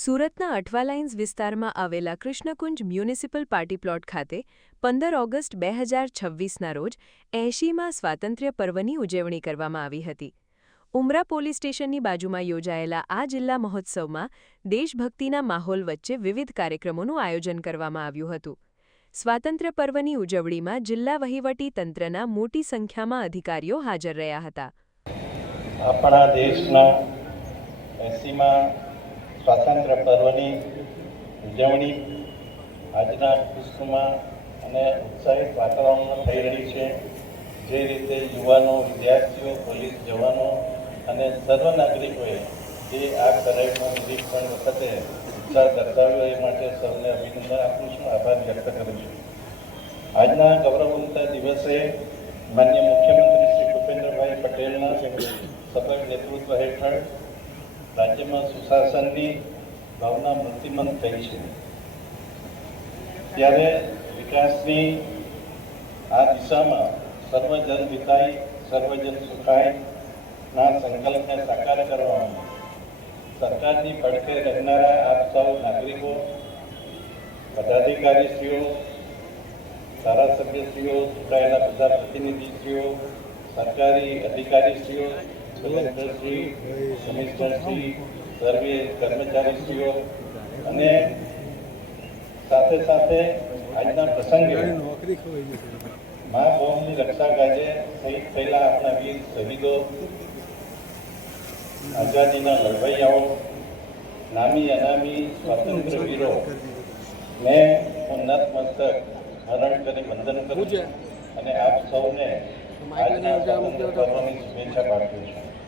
સુરતના અઠવા લાઇન્સ વિસ્તારમાં આવેલા કૃષ્ણકુંજ મ્યુનિસિપલ પાર્ટી પ્લોટ ખાતે 15 ઓગસ્ટ 2026ના રોજ 80મા સ્વાતંત્ર્ય પર્વની ઉજવણી કરવામાં આવી હતી. ઉમરા પોલીસ સ્ટેશનની બાજુમાં યોજાયેલા આ જિલ્લા મહોત્સવમાં દેશભક્તિના માહોલ વચ્ચે વિવિધ કાર્યક્રમોનું આયોજન કરવામાં આવ્યું હતું. સ્વાતંત્ર્ય પર્વની ઉજવણીમાં જિલ્લા વહીવટી તંત્રના મોટી સંખ્યામાં અધિકારીઓ હાજર રહ્યા હતા. આપણા દેશના 80મા સ્વાતંત્ર્ય પર્વની ઉજવણી આજના ખુશનુમા અને ઉત્સાહિત વાતાવરણમાં થઈ રહી છે. જે રીતે યુવાનો, વિદ્યાર્થીઓ, પોલીસ જવાનો અને સર્વ નાગરિકોએ જે આ પરેડનું નિરીક્ષણ વખતે ઉત્સાહ દર્શાવ્યો એ માટે સૌને અભિનંદન આપું છું, આભાર વ્યક્ત કરું છું. આજના ગૌરવવંતા દિવસે માનનીય મુખ્યમંત્રી શ્રી ભૂપેન્દ્રભાઈ પટેલના સફળ નેતૃત્વ હેઠળ રાજ્યમાં સુશાસનની ભાવના મૂર્તિમંત થઈ છે. ત્યારે વિકાસની આ દિશામાં સર્વજન હિતાય સર્વજન સુખાયના સંકલ્પને સાકાર કરવામાં સરકારની પડખે રહેનારા આપ સૌ નાગરિકો, પદાધિકારીશ્રીઓ, ધારાસભ્યશ્રીઓ, ચૂંટાયેલા બધા પ્રતિનિધિશ્રીઓ, સરકારી અધિકારીશ્રીઓ, કલેક્ટરશ્રી, કમિશનરશ્રી, સર્વે કર્મચારીશ્રીઓ અને સાથે સાથે આજના પ્રસંગે મા ભૌમની રક્ષા કાજે શહીદ થયેલા આપણા વીર શહીદો, આઝાદીના લડવૈયાઓ, નામી અનામી સ્વાતંત્ર્ય વીરો ને હું નતમસ્તક સ્મરણ કરી વંદન કરું છું અને આપ સૌને આજના સ્વાતંત્ર્ય પર્વની શુભેચ્છા પાઠવું છું.